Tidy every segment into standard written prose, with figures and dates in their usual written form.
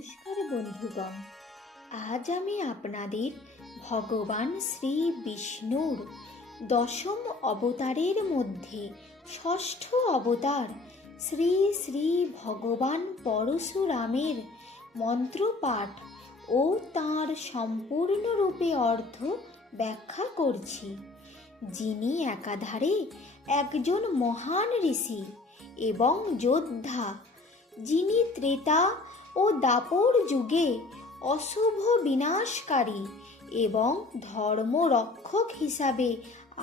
নমস্কার বন্ধুগণ, আজ আমি আপনাদের ভগবান শ্রী বিষ্ণুর দশম অবতারের মধ্যে ষষ্ঠ অবতার শ্রী শ্রী ভগবান পরশুরামের মন্ত্রপাঠ ও তাঁর সম্পূর্ণরূপে অর্থ ব্যাখ্যা করছি। যিনি একাধারে একজন মহান ঋষি এবং যোদ্ধা, যিনি ত্রেতা ও দাপর যুগে অশুভ বিনাশকারী এবং ধর্মরক্ষক হিসাবে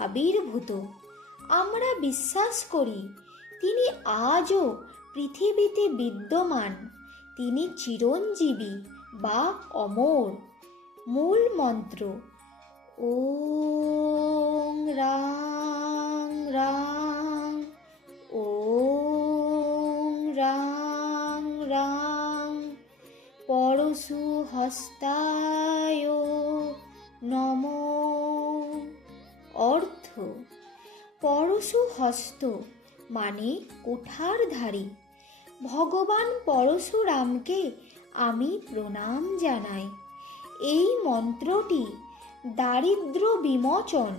আবির্ভূত। আমরা বিশ্বাস করি তিনি আজও পৃথিবীতে বিদ্যমান। তিনি চিরঞ্জীবী বা অমর। মূল মন্ত্র: ওং রাং রাং, ওং রাং রাং, পরশু হস্তায় নমো। অর্থ: পরশু হস্ত মানে কুঠারধারী। ভগবান পরশুরামকে আমি প্রণাম জানাই। এই মন্ত্রটি দারিদ্র বিমোচন,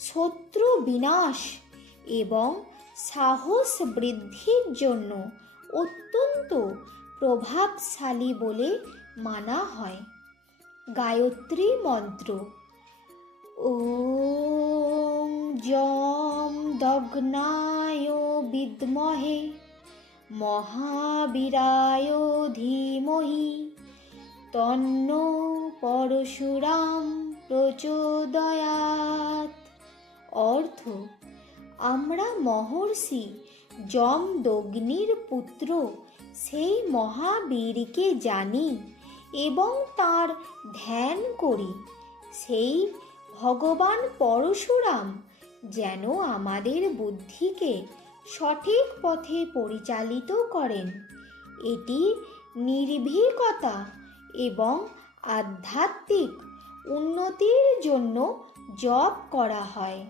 শত্রু বিনাশ এবং সাহস বৃদ্ধির জন্য অত্যন্ত প্রভাবশালী বলে মানা হয়। গায়ত্রী মন্ত্র: ওং যম দগ্নায় বিদ্মহে মহাবীরায় ধীমহি তন্নো পরশুরাম প্রচোদয়াৎ। অর্থ: আমরা মহর্ষি যমদগ্নির পুত্র সেই মহাবীরকে জানি এবং তার ধ্যান করি। সেই ভগবান পরশুরাম যেন আমাদের বুদ্ধিকে সঠিক পথে পরিচালিত করেন। এটি নির্ভীকতা এবং আধ্যাত্মিক উন্নতির জন্য জপ করা হয়।